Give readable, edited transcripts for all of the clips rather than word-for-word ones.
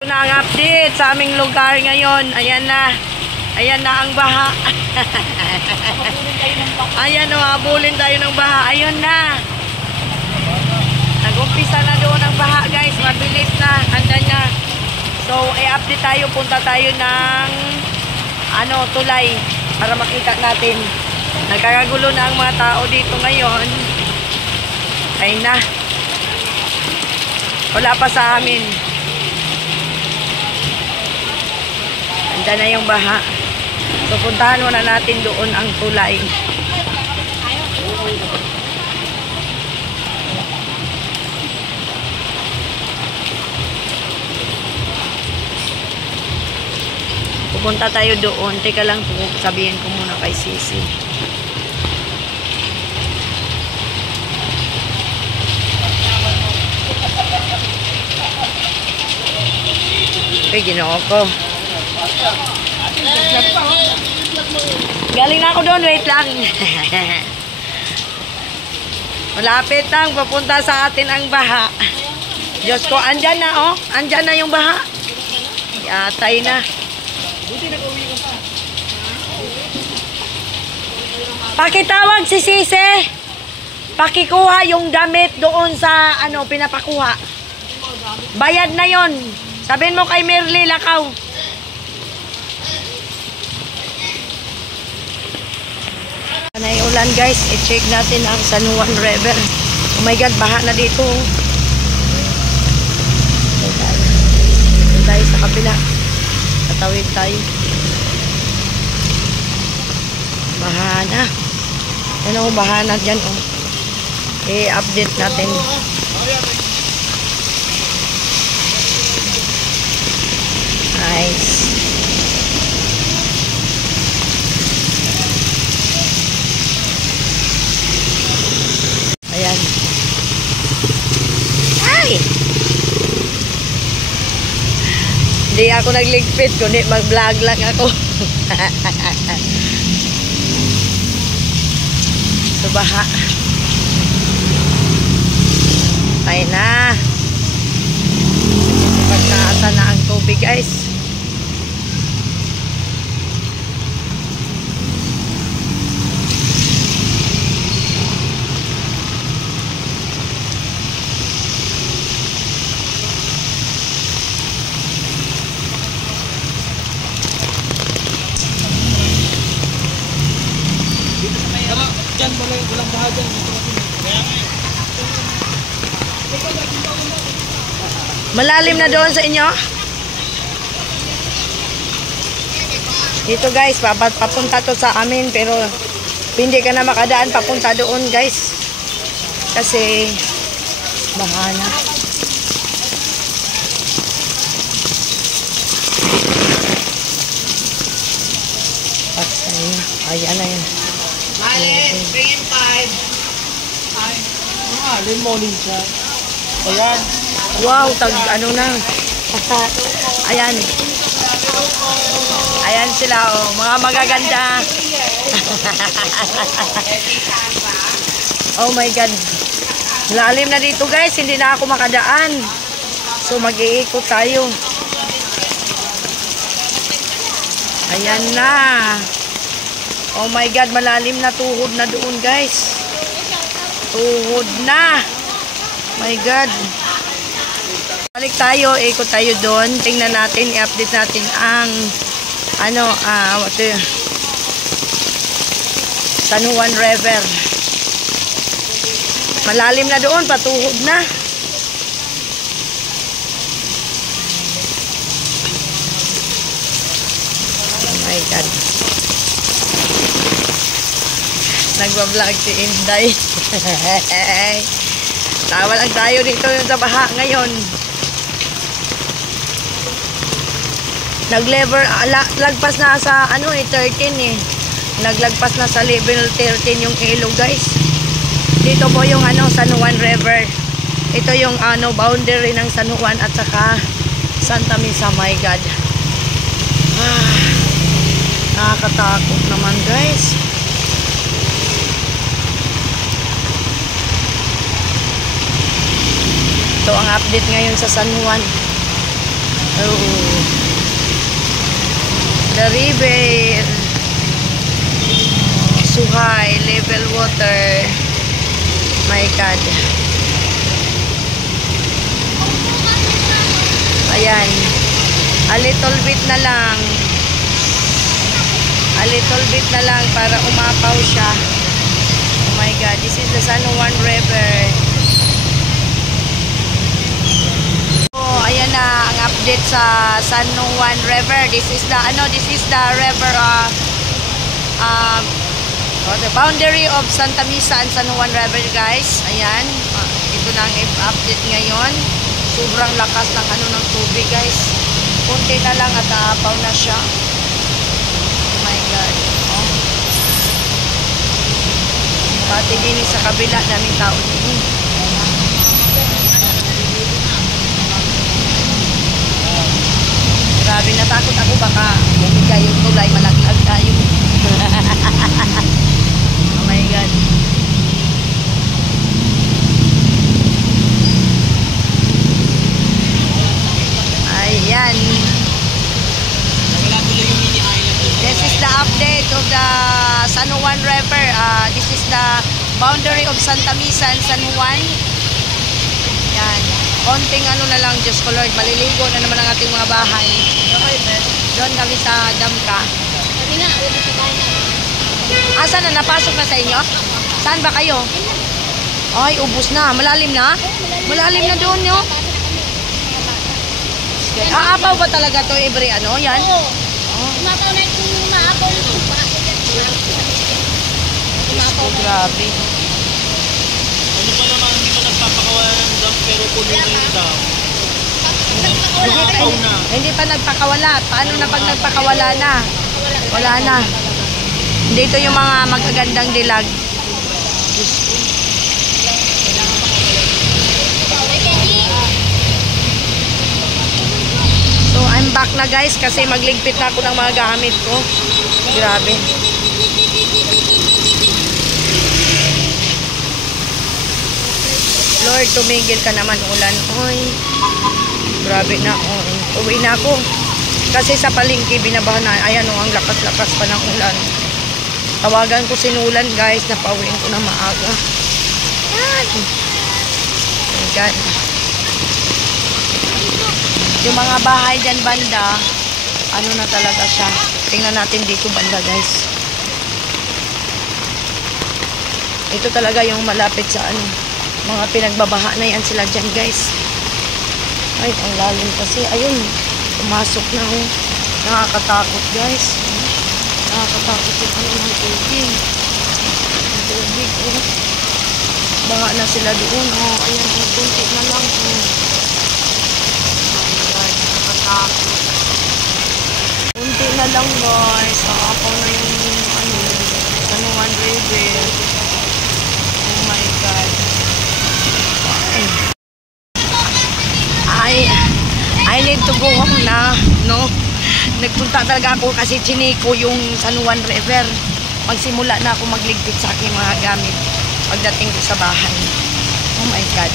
Na ang update sa aming lugar ngayon. Ayan na. Ayan na ang baha. Ayan o, habulin tayo ng baha. Ayun na. Nag-umpisa na doon ang baha, guys. Mabilis na. Andan na. So, i-update tayo. Punta tayo ng tulay para makita natin. Nagkakagulo na ang mga tao dito ngayon. Ayun na. Wala pa sa amin. Andan na yung baha. So, puntahan muna natin doon ang tulay. Pupunta tayo doon. Teka lang, sabihin ko muna kay Sisi. Okay, ginoo ko. Galing na ako doon, wait lang. Malapit lang, papunta sa atin ang baha. Diyos ko, andyan na, oh. Andyan na yung baha. Yatay na. Pakitawag si Sisi. Pakikuha yung damit doon sa, pinapakuha. Bayad na yon. Sabihin mo kay Merly Lakaw. Anay ulan, guys. I-check natin ang San Juan River. Oh my God, baha na dito. Doon tayo sa kapila. Tatawid tayo. Baha na. Ano, baha na dyan, oh. I-update natin. Nice. Ayan. Ay! Hindi ako nagligpit, kundi mag-vlog lang ako. So, baha. Tayo na. Pagkaasan na ang tubig, guys. Diyan, walang baha dyan. Malalim na doon sa inyo? Dito, guys, papunta to sa amin, pero hindi ka na makadaan papunta doon, guys. Kasi baha na. Ayan na yan. Mali, bring in 5. Alin morning siya. Ayan. Wow, na. Ayan. Ayan sila, oh. Mga magaganda. Oh my God. Lalim na dito, guys. Hindi na ako makadaan. So, mag-iikot tayo. Ayan na. Oh my God, malalim na, tuhod na doon, guys. Tuhod na. My God. Balik tayo, ikot tayo doon. Tingnan natin, i-update natin ang San Juan River. Malalim na doon, patuhod na. Oh my God. Nagbablog si Inday. Tawa lang tayo dito sa baha ngayon. Lagpas na sa 13 eh. Naglagpas na sa level 13 yung ilog, guys. Dito po yung San Juan River. Ito yung boundary ng San Juan at saka Santa Mesa. My God. Nakakatakot naman, guys. Ito ang update ngayon sa San Juan. Oh. The river. Suhay, level water. My God. Ayan. A little bit na lang. A little bit na lang para umapaw siya. Oh my God. This is the San Juan River. Oh, ayan na ang update sa San Juan River. This is the river the boundary of Santa Misa and San Juan River, guys. Ayan. Ito na ang update ngayon. Sobrang lakas ng ng tubig, guys. Kunti na lang at naapaw na siya. Oh my God. Oh. Pati din sa kabila, daming tao din. Grabe, natakot ako baka bumigay yung tulay, malaglag tayo. Oh my God. Ayan. This is the update of the San Juan River. This is the boundary of Santa Misa and San Juan. Yan. Konting na lang, Diyos ko Lord. Maliligo na naman ang ating mga bahay. Doon kami sa Damka. Saan na? Napasok na sa inyo? Saan ba kayo? Ay, ubos na. Malalim na? Malalim na doon, no? Aapaw ba talaga to every Yan? Oo. Umapaw na yung maapaw na ito. Umapaw na. Grabe. Ano pa naman, hindi pa nagpapakawalan ng dam, pero puno na yung dam. Hindi pa nagpakawala. Paano na pag nagpakawala na? Wala na. Dito yung mga magagandang dilag. So, I'm back na, guys, kasi magligpit na ako ng mga gamit ko. Grabe. Lord, tumigil ka naman, ulan. Oy, grabe na. Uwi na ako. Kasi sa palengke, binabahan na. Ayan, ang lakas-lakas pa ng ulan. Tawagan ko sinulan, guys, na pauwiin ko na maaga. Yan. Oh my God. Yung mga bahay dyan banda, na talaga siya. Tingnan natin dito banda, guys. Ito talaga yung malapit sa mga pinagbabaha na yan sila dyan, guys. Ay, ang lalim kasi. Ayun, pumasok na. Nakakatakot, guys. Nakakatakot yung ng tubig. Yung tubig, baha na sila doon. Ayan, kunti na lang. Kunti na lang, guys. Nakapaw na yung San Juan River. Oh my God. I need to go home na, no? Nagpunta talaga ako kasi chiniko yung San Juan River. Magsimula na ako magligpit sa aking mga gamit pagdating ko sa bahay. Oh my God.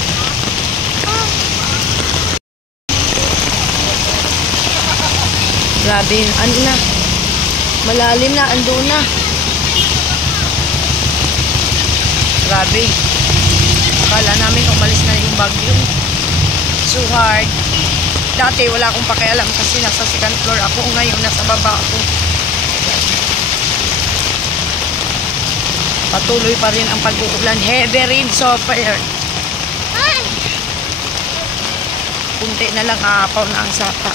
Grabe, na? Malalim na, ando na. Grabe. Akala namin umalis na yung bagyo. So hard. Dati wala akong pakialam kasi nasa second floor ako. Ngayon nasa baba ako. Patuloy pa rin ang pag-uulan. Heavy rain so far. Kunti na lang aapaw na ang sapa.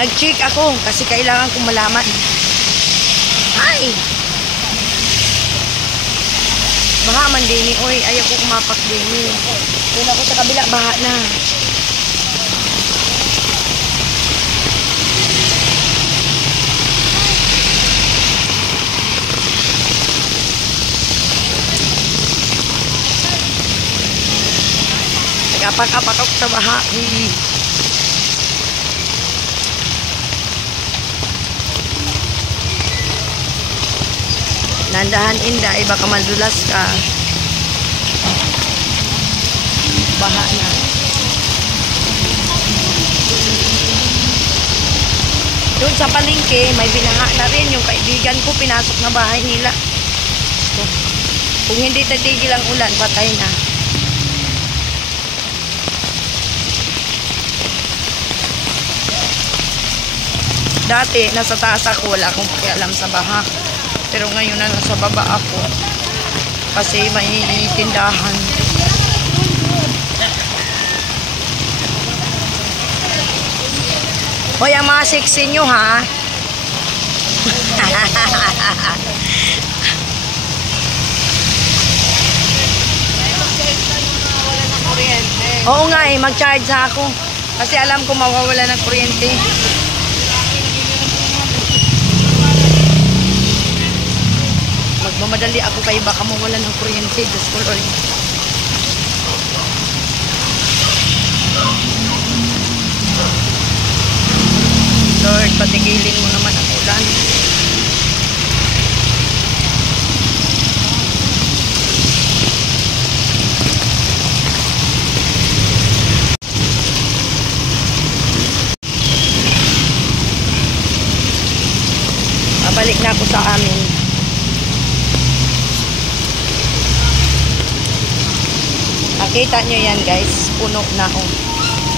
Nag-check ako kasi kailangan kong malaman. Ay! Baha man din eh. Oy, ayaw ko kumapak din eh. Doon ako sa kabila, baha na. Nag-apak-apak ako sa baha. Nandahan inday, baka madulas ka. baha na. Doon sa palengke, may binaha na rin. Yung kaibigan ko, pinasok na bahay nila. So, kung hindi tatigil ang ulan, patay na. Dati, nasa taas ako, wala akong pakialam sa baha. Pero ngayon na nasa baba ako. Kasi may tindahan. Hoy, ang mga sexy nyo, ha? Oo nga eh, mag-charge ako. Kasi alam ko mawawala ng kuryente. Magmamadali ako kayo, baka mawala ng kuryente. Diyos ko, Lord. Lord, patigilin mo naman ang ulan. Pabalik na ako sa amin. Nakita nyo yan guys, puno na oh.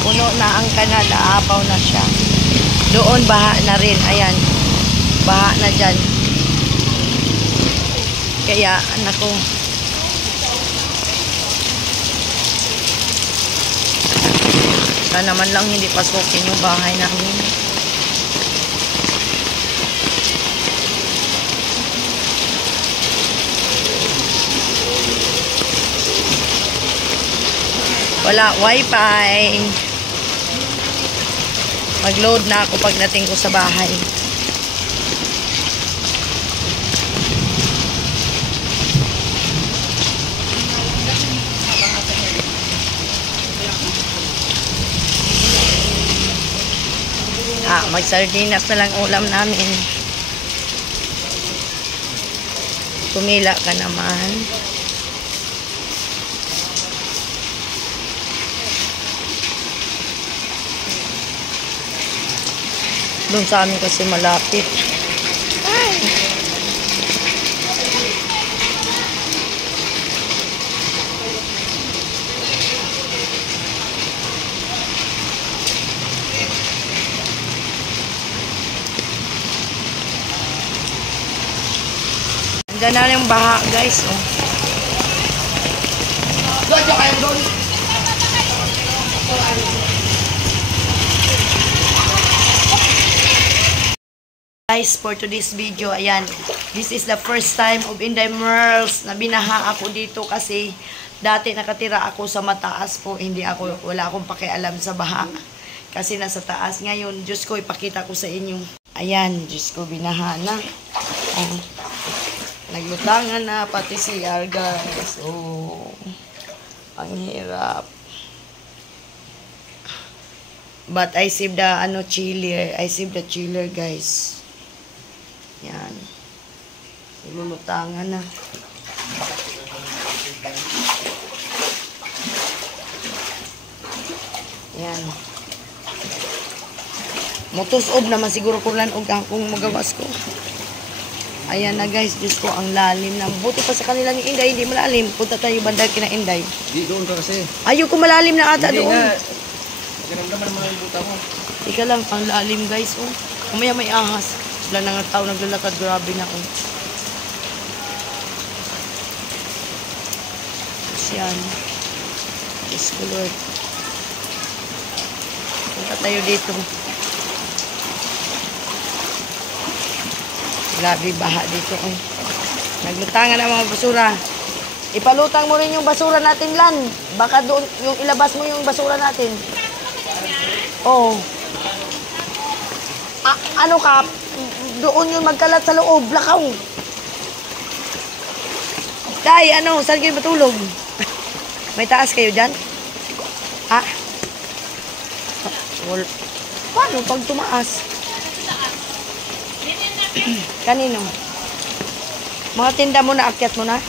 Puno na ang kanal, aapaw na siya. Doon baha na rin, ayan. Baha na dyan. Kaya anak ko, sana naman lang hindi pasukin yung bahay namin. Wala wifi. Mag-load na ako pagdating ko sa bahay. Mag-sardinas na lang ulam namin. Kumila ka naman. Doon sa amin kasi malapit. Ay. Diyan na yung baha guys. Oh. Guys, for today's video, ayan, this is the first time of Inday Merls na binaha ako dito kasi dati nakatira ako sa mataas po, wala akong pakialam sa baha kasi nasa taas. Ngayon, Diyos ko, ipakita ko sa inyo. Ayan, Diyos ko, binaha na. Naglutangan na pati CR guys. Oh, ang hirap. But I saved the chiller. I saved the chiller guys. Yan. Lulutangan na. Yan. Motos-ob naman siguro kulan og kung magawas ko. Ayan na guys, Diyos ko, ang lalim na. Buti pa sa kanila ni Inday, hindi malalim. Punta tayo banda kina Inday. Hindi, doon ka kasi. Ayaw ko malalim na ata hindi doon. Hindi nga. Magandang mga buta mo. Ika lang, ang lalim guys. Oh. Kumaya may ahas. Wala na nga tao naglalakad. Grabe na. Oh. Yan. Diyos ko, Lord. Punta tayo dito. Grabe baha dito. Oh. Naglutangan ang mga basura. Ipalutang mo rin yung basura natin, Lan. Baka doon, yung ilabas mo yung basura natin. Oh. Ano ka? Doon yung magkalat sa loob. Lakaw. Day, saan kayo matulog? May taas kayo dyan? Ha? Paano pag tumaas? Kanino? Mga tinda mo na, akyat mo na?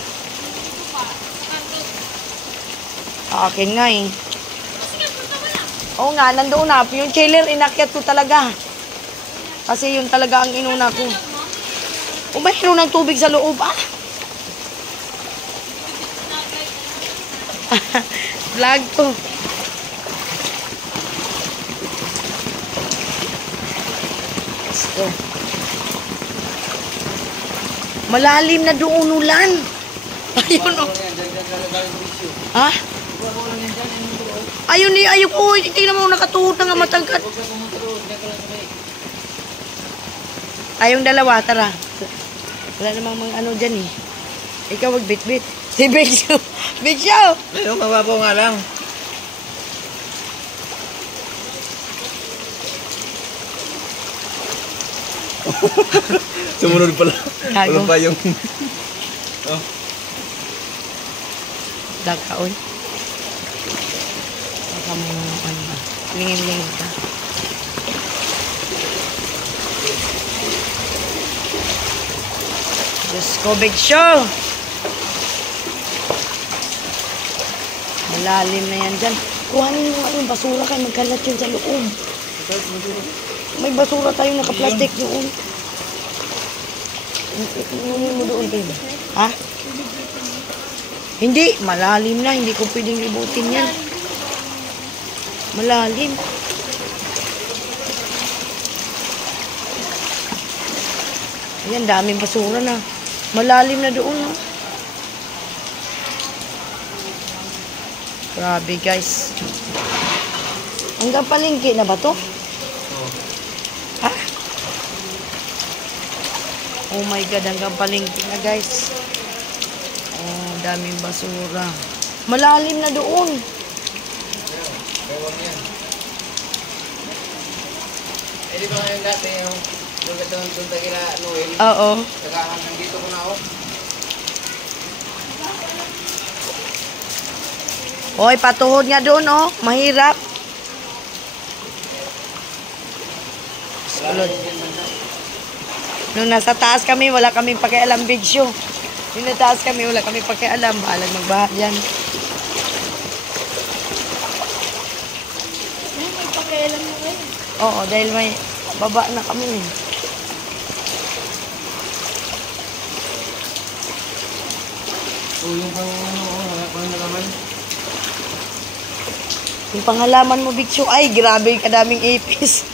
Akin nga eh. Oo nga, nandoon na. Yung chiller, inakyat ko talaga. Kasi yun talaga ang inuna ko. Umayro ng tubig sa loob, ah. Vlog to. Let's go. Malalim na doon ulan. Ayun o. Ha? Ayun ni, ayun ko. Tingnan mo, nakatuhod na nga matangkat. Ayong dalawa, tara. Wala namang mga ano dyan eh. Ikaw magbit-bit. Si Big Show. Big Show! Ayun, mababaw nga lang. Sumunod pala. Gago. Wala pa yung... Oh. Dakaon. Baka mo ano ba. Lingin-lingin ka. Diyos ko, Big Show! Malalim na yan dyan. Kuhanin mo yung basura kayo. Magkalat yun sa loob. May basura tayong naka-plastic doon. Inunin mo doon kayo. Ha? Hindi. Malalim na. Hindi ko pwedeng libutin yan. Malalim. Ayan, daming basura na. Malalim na doon, no? Grabe, guys. Hanggang palengke na ba to? Ha? Oh my God, hanggang palengke na, guys. Oh, daming basura. Malalim na doon. Eh, di ba ngayon dati yung doon tayo kila Noel? Oo. Nagkakan nandito ko na ako. Hoy, patuhod nga doon, oh. Mahirap. Sulod. Nung nasa taas kami, wala kaming pakialam, Big Show. Nung nasa taas kami, wala kaming pakialam. Bahalag magbaha dyan. May pakialam mo eh. Oo, dahil may baba na kami. Oh, yung pang ano, wala pa rin naman. Yung panghalaman mo, Big Show, ay, grabe, kadaming ipis.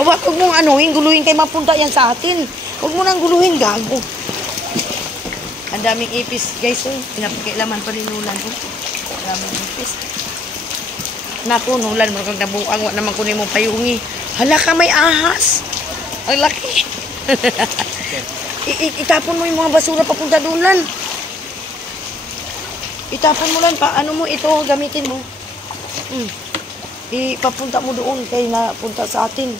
Huwag mong anuhin, guluhin kayo mapunta yan sa atin. Huwag mo nang guluhin, gago. Ang daming ipis, guys, oh. Pinapakilaman pa rin ulan, oh. Ang daming ipis. Naku, nulan, marag nabuang, wala naman kunin mo payungi. Hala ka, may ahas. Ang laki. Itapon mo yung mga basura papunta doon lan. Itapon mo lang pa. Ano mo ito, gamitin mo. Ipapunta mo doon kay napunta sa atin.